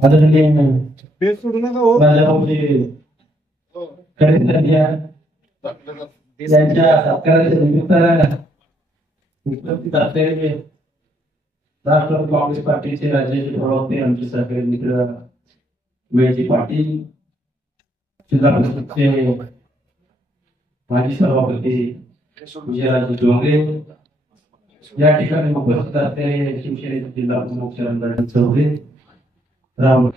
आदरणीय बेस सोडू नका हो. त्यांच्या सत्काराच्या निमित्तानं उपस्थित असलेले राष्ट्रवादी काँग्रेस पार्टीचे राज्याचे प्रवक्ते आमचे सहकारी मित्र वेळजी पाटील, जिल्हा परिषदचे माजी सभापती विजयराजे डोंगरे, या ठिकाणी उपस्थित असलेले शिवसेनेचे जिल्हा प्रमुख चरणदास चौधरी राम.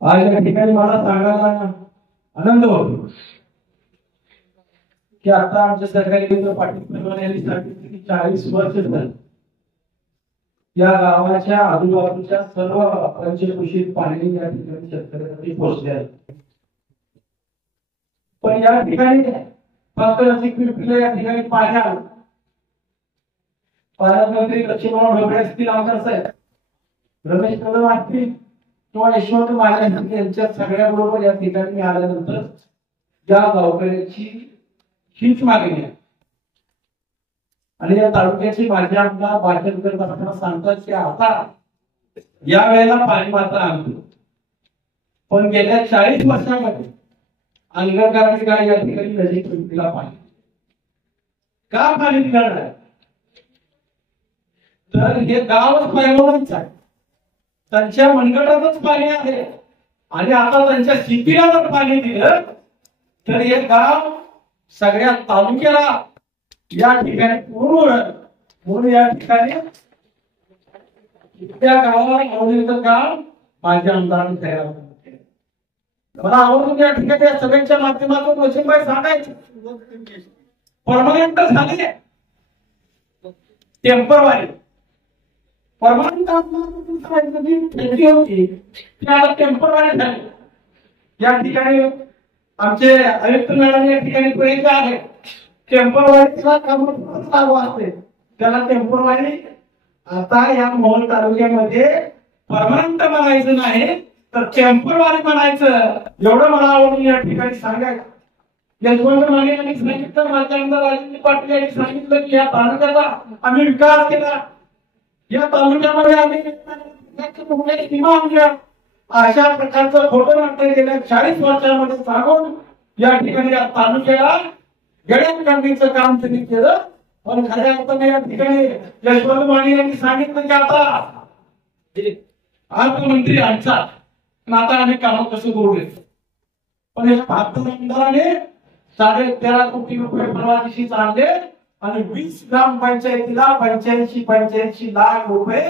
आज या ठिकाणी मला सांगायला आनंद होतो की आता आमच्या सरकारी मित्र पाटील यांनी सांगितले की 40 वर्ष झाली या गावाच्या आजूबाजूच्या सर्व पंचकृषीत पाणी या ठिकाणी शेतकऱ्यांसाठी पोहोचले आहे. पण या ठिकाणी फक्त पिंपले या ठिकाणी पाण्यात मंत्री लक्ष्मण ढोबळे असतील, आमदार साहेब रमेश कदम असतील किंवा यशवंत माने यांच्या सगळ्या बरोबर या ठिकाणी आल्यानंतर या गावकऱ्यांची हीच मागणी आहे. आणि या तालुक्याची माझे आमदार भाषण करत असताना सांगतात की आता या वेळेला पाणी मात्र आणतो, पण गेल्या 40 वर्षांमध्ये अंगणगारांची गाय या ठिकाणी नजीक पिंपरीला पाणी का पाणी निघालं तर हे गावच पैलवानच आहे, त्यांच्या मनगटातच पाणी आहे. आणि आता त्यांच्या शिबिरावर पाणी दिलं तर हे गाव सगळ्या तालुक्याला या ठिकाणी पूर्ण या ठिकाणी त्या गावाला आवडीचं काम माझ्या आमदारांनी तयार केलं. मला आवडून या ठिकाणी या सगळ्यांच्या माध्यमातून वशिमबाई सांगायचे परमनंट झाले टेम्परवारी परमनंट होती त्याला टेम्परवारी झाली. या ठिकाणी आमचे आयुक्त मॅडम या ठिकाणी पर्यंत आहे टेम्परवारीला काम लागू असते त्याला टेम्परवारी. आता या मोहोळ तालुक्यामध्ये परमनंट म्हणायचं नाही तर टेम्परवारी म्हणायचं, एवढं मला आवडून या ठिकाणी सांगायचं. यशवंत माने यांनी सांगितलं, माझ्या आमदार राजेंद्र पाटील यांनी सांगितलं की या तालुक्याचा आम्ही विकास केला, या तालुक्यामध्ये आम्ही सीमा आणल्या, अशा प्रकारचं खोटं नाट्य गेल्या 40 वर्षांमध्ये सांगून या ठिकाणी या तालुक्याला गड्यात करण्याचं काम त्यांनी केलं. पण खऱ्या अर्थाने या ठिकाणी यशवंत माने यांनी सांगितलं की आता अर्थमंत्री आमचा आता आम्ही काम कसं करू देतो. पण या भारतीय आमदाराने 13.5 कोटी रुपये परवा दिवशी आणले आणि 20 ग्रामपंचायतीला 85 लाख रुपये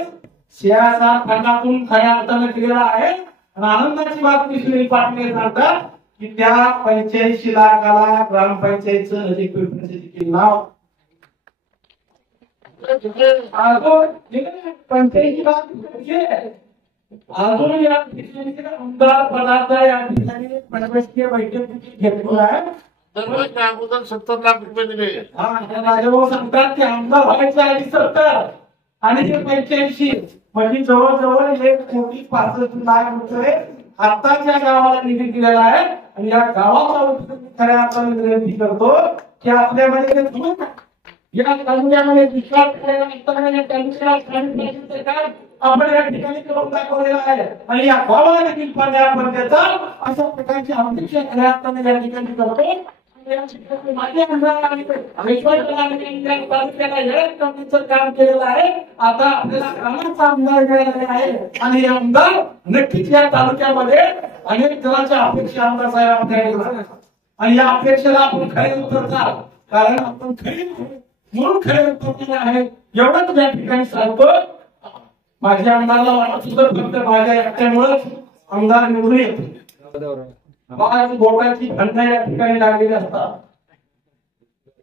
CSR फंडातून खऱ्या अर्थाने दिलेला आहे. आणि आनंदाची बातमी सुनील पाटील सांगतात की त्या 85 लाखाला ग्रामपंचायतचं नजीक देखील नाव अजून या ठिकाणी आमदार पदाचा या ठिकाणी प्रशासकीय बैठक घेतली आहे. दररोज अगोदर 70 लाख रुपये दिले. राजाभाऊ सांगतात की आमदार व्हायचं आहे 70 आणि ते 85 म्हणजे जवळजवळ 1,65,00,000 रुपये आताच्या गावाला निधी दिलेला आहे. आणि या गावाचा खऱ्या अर्थाने विनंती करतो की आपल्यामध्ये या तालुक्यामध्ये दुष्काळ आपण या ठिकाणी करून दाखवलेला आहे आणि या गावाला देखील पाणी आपण देता अशा प्रकारची अपेक्षा खऱ्या अर्थाने या ठिकाणी करतो. काम केलेलं आहे. आता आपल्याला कामाचा आमदार मिळालेला आहे आणि हे आमदार नक्कीच या तालुक्यामध्ये अनेक जणांच्या अपेक्षा आमदार साहेब आपल्याकडे आणि या अपेक्षेला आपण खरे उतरता कारण आपण खरे म्हणून खरे उतरलेले आहे. एवढंच या ठिकाणी सांगतो. माझ्या आमदारला वाटत सुद्धा फक्त माझ्या एकट्यामुळेच आमदार निवडून येतो. बोटाची भांडणं या ठिकाणी लागलेली असतात.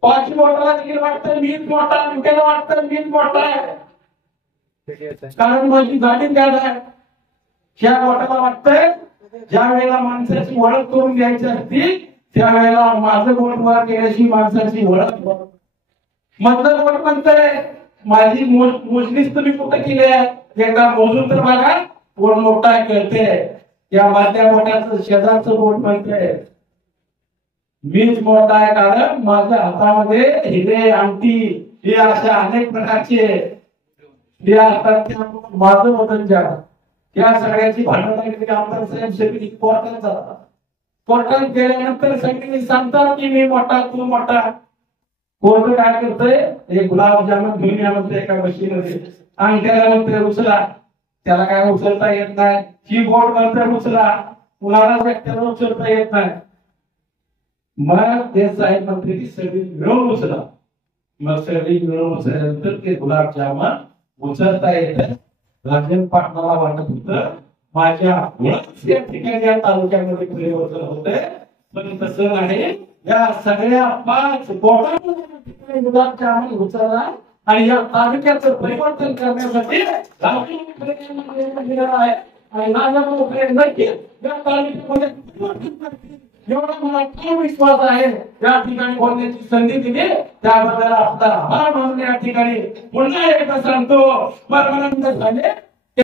5 बोटाला देखील वाटतं मीच मोठा, मुख्याला वाटतं मीच मोठा आहे कारण माझी गाडी द्यायला आहे. ह्या बोटाला वाटतंय ज्या वेळेला माणसाची ओळख करून घ्यायची असती त्यावेळेला माझं बोट वर केल्याशी माणसाची ओळख. मधलं बोट म्हणतंय माझी मोजणीच तुम्ही कुठं केली आहे, एकदा मोजून तर बघा बोट मोठा कळते. या माझ्या बोटाचं शेजारचं बोट म्हणतंय मीच मोठा आहे कारण माझ्या हातामध्ये हिरे अंगठी हे अशा अनेक प्रकारचे ते असतात माझं मदत ज्या त्या सगळ्याची भांडण आमदार साहेब शेवटी कोर्टात जातात. कोर्टात गेल्यानंतर सगळ्यांनी सांगतात की मी मोठा तू मोठा. कोर्ट काय करतोय एक गुलाबजामुन घेऊन या म्हणते एका मशीनमध्ये आणि त्याला म्हणते उचला. त्याला काय उचलता येत नाही. ही बोट म्हणते उचला. कुणाला व्यक्तीला उचलता येत नाही. मग ते साहेब म्हणते की सगळी मिळून उचला. मग सगळी मिळून उचलल्यानंतर ते गुलाबजामुन उचलता येत. राजन पाटणाला वाटत होतं माझ्या या ठिकाणी या तालुक्यामध्ये परिवर्तन होते पण तसं नाही. या सगळ्या 5 बोटांमध्ये गुलाबजामुन उचलला आणि या तालुक्याचं परिवर्तन करण्यासाठी आहे आणि माझा नक्की या तालुक्यामध्ये एवढा मला विश्वास आहे. या ठिकाणी बोलण्याची संधी दिली त्याबद्दल आपला आभार मानून या ठिकाणी पुन्हा एकदा सांगतो. परमानंद झाले.